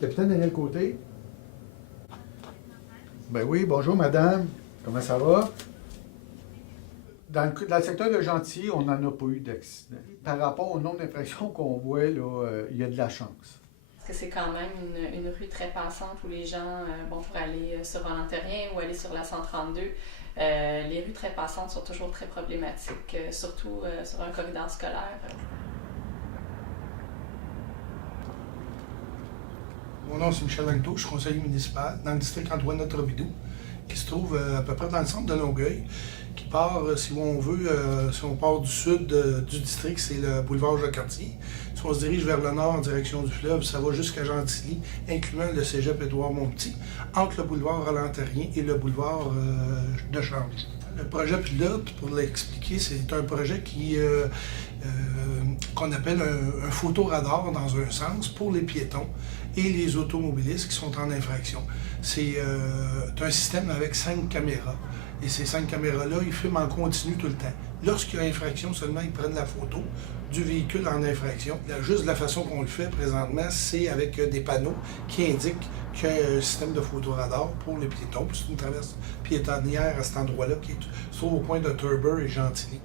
Capitaine Daniel Côté. Ben oui, bonjour madame. Comment ça va? Dans le secteur de Gentilly, on n'en a pas eu d'accident. Par rapport au nombre d'infractions qu'on voit, là, il y a de la chance. Parce que c'est quand même une rue très passante où les gens, pour aller sur Roland-Terrien ou aller sur la 132, les rues très passantes sont toujours très problématiques, surtout sur un corridor scolaire. Mon nom, c'est Michel Langto, je suis conseiller municipal dans le district Antoine-Notre-Bidou, qui se trouve à peu près dans le centre de Longueuil, qui part, si on veut, si on part du sud du district, c'est le boulevard Jacques-Cartier. Si on se dirige vers le nord en direction du fleuve, ça va jusqu'à Gentilly, incluant le cégep Édouard-Montpetit, entre le boulevard Roland-Terrien et le boulevard de Chambly. Le projet pilote, pour l'expliquer, c'est un projet qu'on appelle un photoradar dans un sens pour les piétons et les automobilistes qui sont en infraction. C'est un système avec 5 caméras. Et ces 5 caméras-là, ils filment en continu tout le temps. Lorsqu'il y a infraction, seulement ils prennent la photo du véhicule en infraction. Juste la façon qu'on le fait présentement, c'est avec des panneaux qui indiquent qu'il y a un système de photoradar pour les piétons. C'est une traverse piétonnière à cet endroit-là qui se trouve au coin de Turber et Gentilly.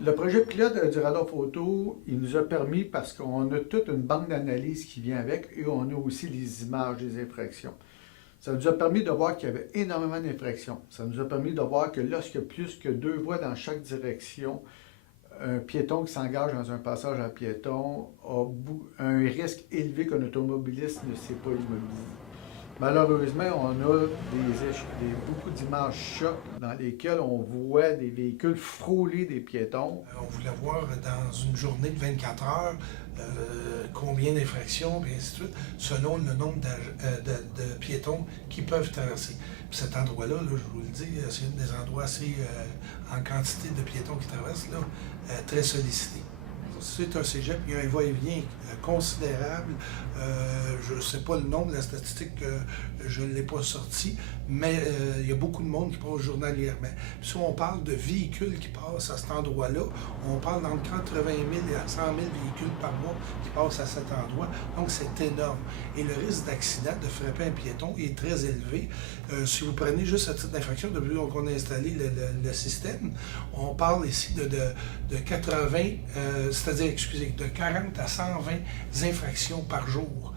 Le projet pilote du radar photo, il nous a permis, parce qu'on a toute une banque d'analyse qui vient avec, et on a aussi les images des infractions. Ça nous a permis de voir qu'il y avait énormément d'infractions. Ça nous a permis de voir que lorsqu'il y a plus que 2 voies dans chaque direction, un piéton qui s'engage dans un passage à piéton a un risque élevé qu'un automobiliste ne s'est pas immobilisé. Malheureusement, on a beaucoup d'images chocs dans lesquelles on voit des véhicules frôler des piétons. On voulait voir dans une journée de 24 heures combien d'infractions, et ainsi de suite, selon le nombre de piétons qui peuvent traverser. Puis cet endroit-là, je vous le dis, c'est un des endroits assez, en quantité de piétons qui traversent, là, très sollicité. C'est un cégep, il y a un va-et-vient considérable. Je ne sais pas le nombre de la statistique, je ne l'ai pas sorti, mais il y a beaucoup de monde qui passe journalièrement. Puis si on parle de véhicules qui passent à cet endroit-là, on parle d'entre 80 000 et 100 000 véhicules par mois qui passent à cet endroit. Donc c'est énorme. Et le risque d'accident, de frapper un piéton est très élevé. Si vous prenez juste à titre d'infraction, depuis qu'on a installé le système, on parle ici de 80, c'est-à-dire, excusez, de 40 à 120 infractions par jour,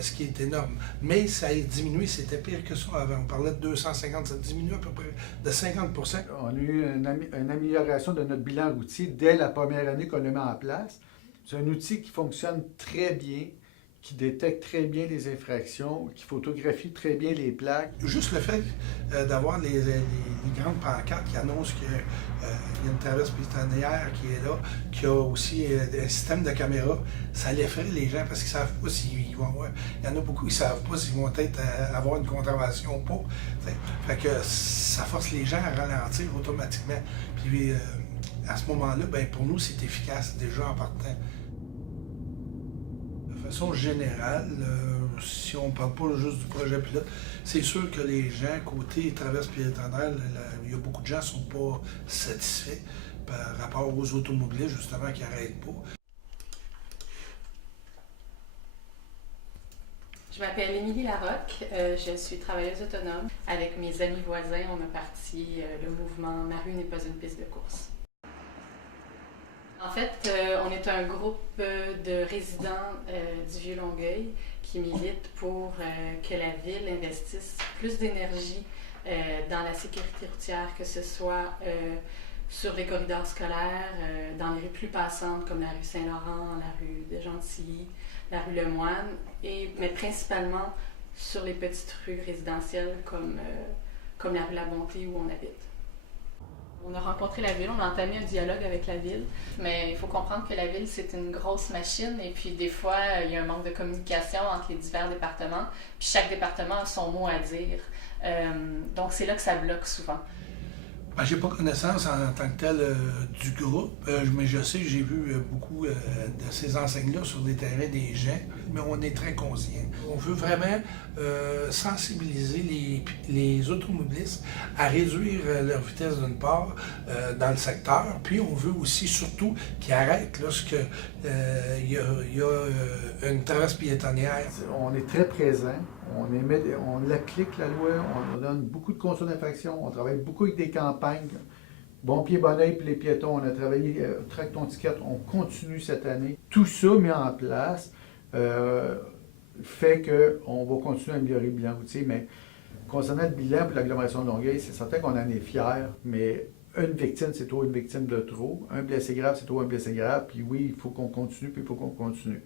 ce qui est énorme. Mais ça a diminué, c'était pire que ça avant. On parlait de 250, ça a diminué à peu près de 50%. On a eu une amélioration de notre bilan routier dès la première année qu'on l'a mis en place. C'est un outil qui fonctionne très bien, qui détecte très bien les infractions, qui photographie très bien les plaques. Juste le fait d'avoir les grandes pancartes qui annoncent qu'il y a une traverse piétonnière qui est là, qui a aussi un système de caméra, ça effraie les gens parce qu'ils ne savent pas s'ils vont avoir. Il y en a beaucoup qui ne savent pas s'ils vont peut-être avoir une contravention ou pas. Fait que ça force les gens à ralentir automatiquement. Puis à ce moment-là, ben, pour nous, c'est efficace déjà en partant. De façon générale, si on ne parle pas juste du projet pilote, c'est sûr que les gens, côté traverse piétonnière, il y a beaucoup de gens qui ne sont pas satisfaits par rapport aux automobilistes, justement, qui n'arrêtent pas. Je m'appelle Émilie Larocque, je suis travailleuse autonome. Avec mes amis voisins, on a parti le mouvement « Ma rue n'est pas une piste de course ». En fait, on est un groupe de résidents du Vieux-Longueuil qui militent pour que la ville investisse plus d'énergie dans la sécurité routière, que ce soit sur les corridors scolaires, dans les rues plus passantes comme la rue Saint-Laurent, la rue de Gentilly, la rue Lemoine, mais principalement sur les petites rues résidentielles comme la rue La Bonté où on habite. On a rencontré la ville, on a entamé un dialogue avec la ville, mais il faut comprendre que la ville, c'est une grosse machine et puis des fois, il y a un manque de communication entre les divers départements, puis chaque département a son mot à dire. Donc c'est là que ça bloque souvent. Ben, j'ai pas connaissance en tant que tel du groupe, mais je sais que j'ai vu beaucoup de ces enseignes-là sur les terrains des gens, mais on est très conscients. On veut vraiment sensibiliser les automobilistes à réduire leur vitesse d'une part dans le secteur, puis on veut aussi surtout qu'ils arrêtent lorsque il y a une traverse piétonnière. On est très présent, on applique la loi, on donne beaucoup de constats d'infraction, on travaille beaucoup avec des campagnes. Bon pied, bon oeil pour les piétons, on a travaillé Traque ton ticket, on continue cette année. Tout ça mis en place fait qu'on va continuer à améliorer le bilan routier, mais concernant le bilan pour l'agglomération de Longueuil, c'est certain qu'on en est fiers, mais une victime, c'est trop une victime de trop. Un blessé grave, c'est trop un blessé grave. Puis oui, il faut qu'on continue, puis il faut qu'on continue.